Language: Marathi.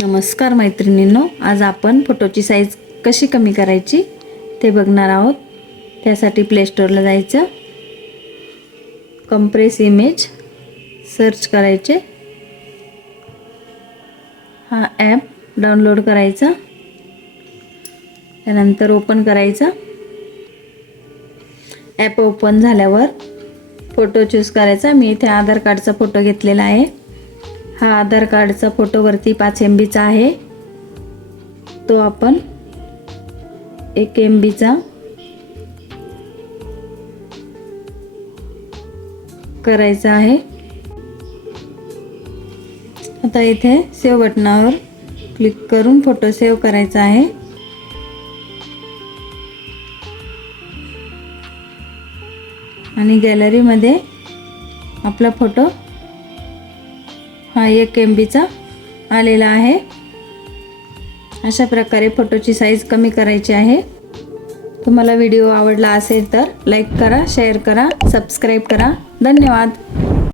नमस्कार मैत्रिणींनो आज आपण फोटोची साईज कशी कमी करायची ते बघणार आहोत. त्यासाठी प्लेस्टोरला जायचं. कम्प्रेस इमेज सर्च करायचे. हा ॲप डाउनलोड करायचा. त्यानंतर ओपन करायचा. ॲप ओपन झाल्यावर फोटो चूज करायचा. मी इथे आधार कार्डचा फोटो घेतलेला आहे. हा आधार कार्डचा फोटोवरती पाच एम बीचा आहे. तो आपण एक एम बीचा करायचा आहे. आता इथे सेव्ह बटनावर क्लिक करून फोटो सेव्ह करायचा आहे. आणि गॅलरीमध्ये आपला फोटो हा एक एम बीचा आलेला आहे. अशा प्रकारे फोटोची साईज कमी करायची आहे. तुम्हाला व्हिडिओ आवडला असेल तर लाईक करा शेअर करा सबस्क्राईब करा. धन्यवाद.